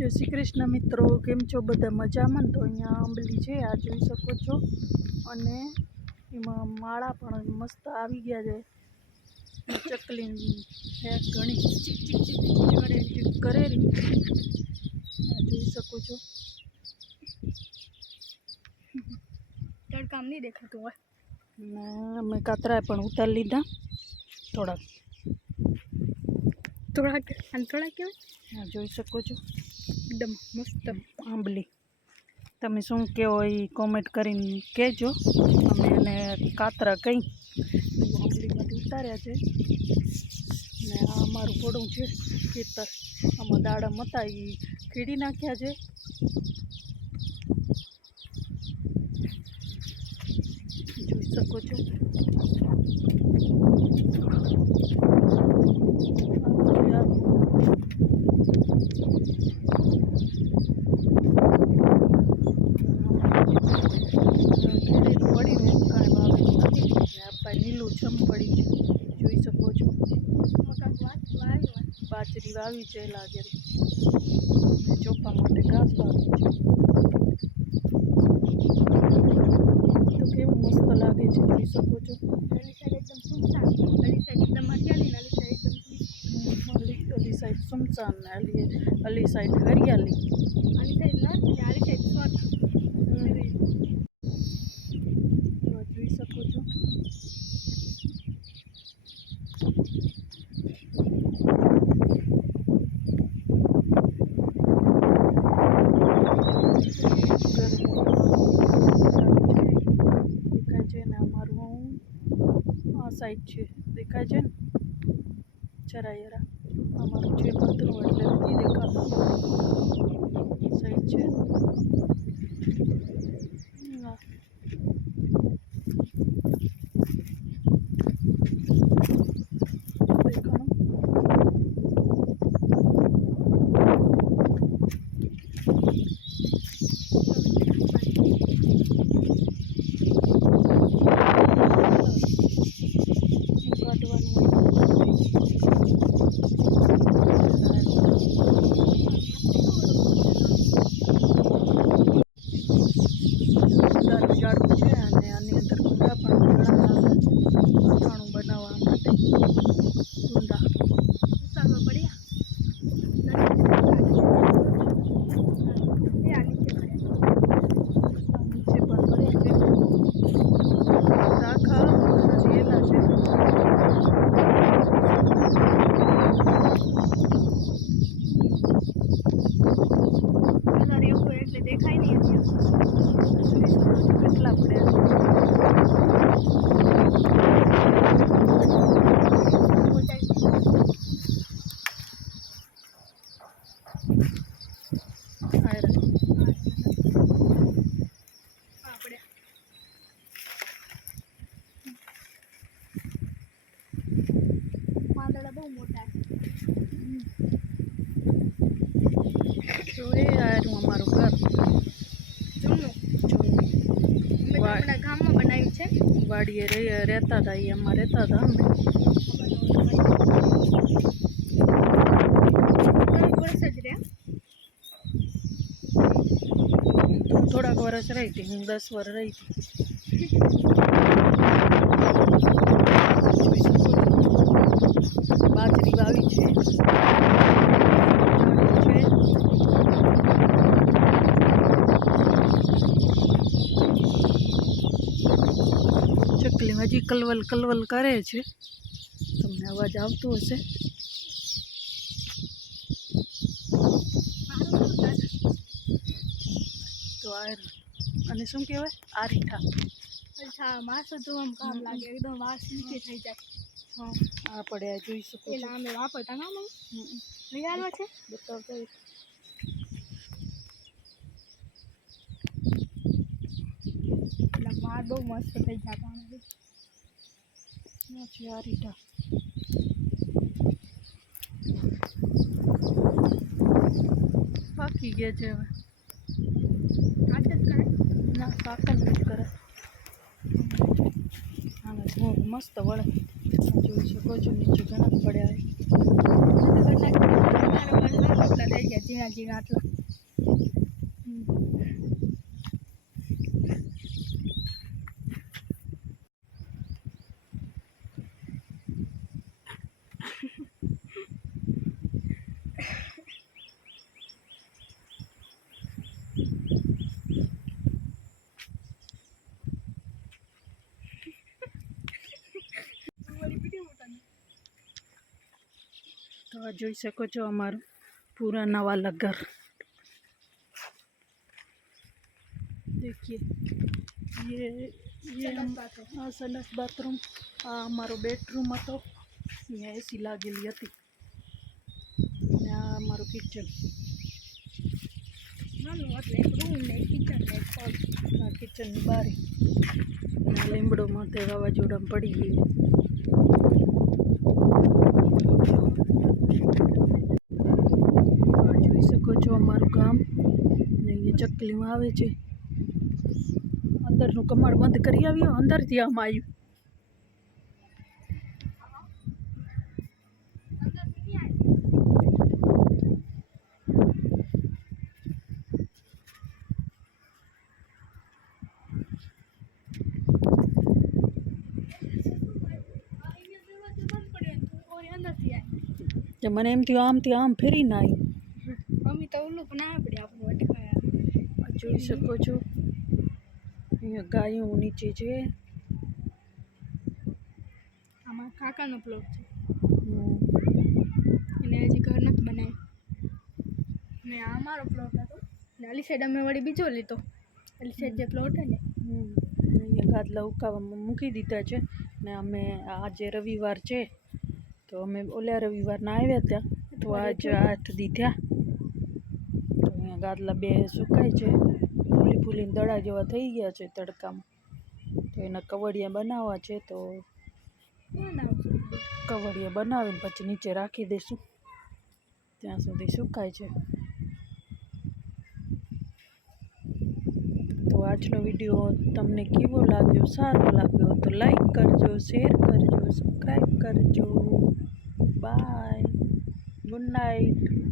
जय श्री कृष्ण मित्रों, केम छो बधा मजामां। तो अहींया आंबली छे, आ जोई शको छो। अने एमां माळा पण मस्त आवी गया छे। चकली है घणी चीक चीक चीक चीक चीक करे रही, आ जोई शको छो। तड़का नहीं देखा तो ने मैं कातरा पण उतार लीधा थोड़ा थोड़ा क्या आ जोई शको छो। एकदम मस्त आंबली तमे शुं कहो ए कॉमेंट करीने कहेजो। अमे एने कातरा कहीं आंबलीमांथी उतार्या छे ने आ अमारुं पोडुं छे खेतर। आमां दाड़ा मता ई खेड़ी नाख्या छे। જોઈ શકો છો લીલું છમ પડી છે, જોઈ શકો છો। બાજરી વાવી છે લાગે, ચોપા માટે ઘાસ વાવી છે। તો કેવું મસ્ત લાગે છે, જોઈ શકો છો। अली साइड सुमसान अली साइड हरियाली જોઈ શકો છો। દેખાય છે ને અમારું આ સાઈડ છે, દેખાય છે ને ચરાયરા અમારું છે પતરું, એટલે નથી દેખાતું સાઈડ છે। ઝાડવું છે અને આની અંદર કુંડા પણ ઘણા લાગે છે અથાણું બનાવવા માટે। કુંડા सालों बढ़िया નીચે પણ પડ્યા છે, રાખા રેલા છે। कलर एवं એટલે દેખાય નહીં કેટલા પડ્યા છે। પાંદડા બહુ મોટા તો એ આયરું અમારું ઘર જૂનું અમે આપણા ગામમાં બનાવ્યું છે। વાડીએ રહેતા હતા, એ એમાં રહેતા હતા અમે। વર્ષ જ રહ્યા તું થોડાક વર્ષ રહી હતી, હું 10 વર્ષ રહી હતી। બાજરી વાવી છે, ચકલી હજી કલવલ કલવલ કરે છે, તમને અવાજ આવતો હશે। તો અને શું કહેવાય આરીઠા, અચ્છા માસો ધોવામાં કામ લાગે, એકદમ વાસ નીચે થઈ જાય। હા આ પડ્યા જોઈ શકો છો। પેલા અમે વાપરતા ના મમ્મી વિયાલો છે બતાવતો એટલે વાળ બહુ મસ્ત થઈ જતા છે આરીઠા। પાકી ગયા છે હવે, કાચ જ કરે ના પાકલ નથી કરે, હવે ભોગ મસ્ત વળે, જોઈ શકો છો। નીચે ઘણા પડ્યા થઈ ગયા ઝીણા ઝીણા આટલા તો આ જોઈ શકો છો અમારું પૂરા वाला घर देखिए ये हाँ संडास बाथरूम आ અમારો બેડરૂમ હતો અહીંયા એસી લાગેલી હતી અને આ અમારું કિચન નાનું એટલે એક રૂમ ને એક કિચન ને એક હોલ. આ કિચનની બારી અને લીમડો માટે વાવાઝોડામાં પડી ગઈ આ જોઈ શકો છો અમારું ગામ ને અહીંયા ચકલીમાં આવે છે અંદરનું કમાડ બંધ કરી આવ્યો અંદરથી આમ આવ્યું કે મને એમ થયું આમથી આમ ફેરીને આવી મમ્મી તો ઓલું પણ ના પડે આપણું અટકાયા. આ જોઈ શકો છો અહીંયા ગાયો નીચે છે આમાં કાકાનો પ્લોટ છે. હમ. એને હજી ઘર નથી બનાવ્યું ને આ અમારો પ્લોટ હતો ને અલી સાઈડ અમે વળી બીજો લીધો. અલી સાઈડ જે પ્લોટ છે ને અહીંયા ગાદલા ઉકાવામાં મૂકી દીધા છે ને અમે આજે રવિવાર છે તો અમે ઓલા રવિવારના આવ્યા હતા તો આજ 8 દી થયા તો અહીંયા ગાદલા બે સુકાય છે ફૂલીને દડા જેવા થઈ ગયા છે તડકામાં તો એના કવડિયા બનાવવા છે તો કવડિયા બનાવીને પછી નીચે રાખી દઈશું ત્યાં સુધી સુકાય છે. તો આજનો વિડીયો તમને કેવો લાગ્યો સારો લાગ્યો તો લાઈક કરજો શેર કરજો સબસ્ક્રાઈબ કરજો બાય ગુડ નાઇટ.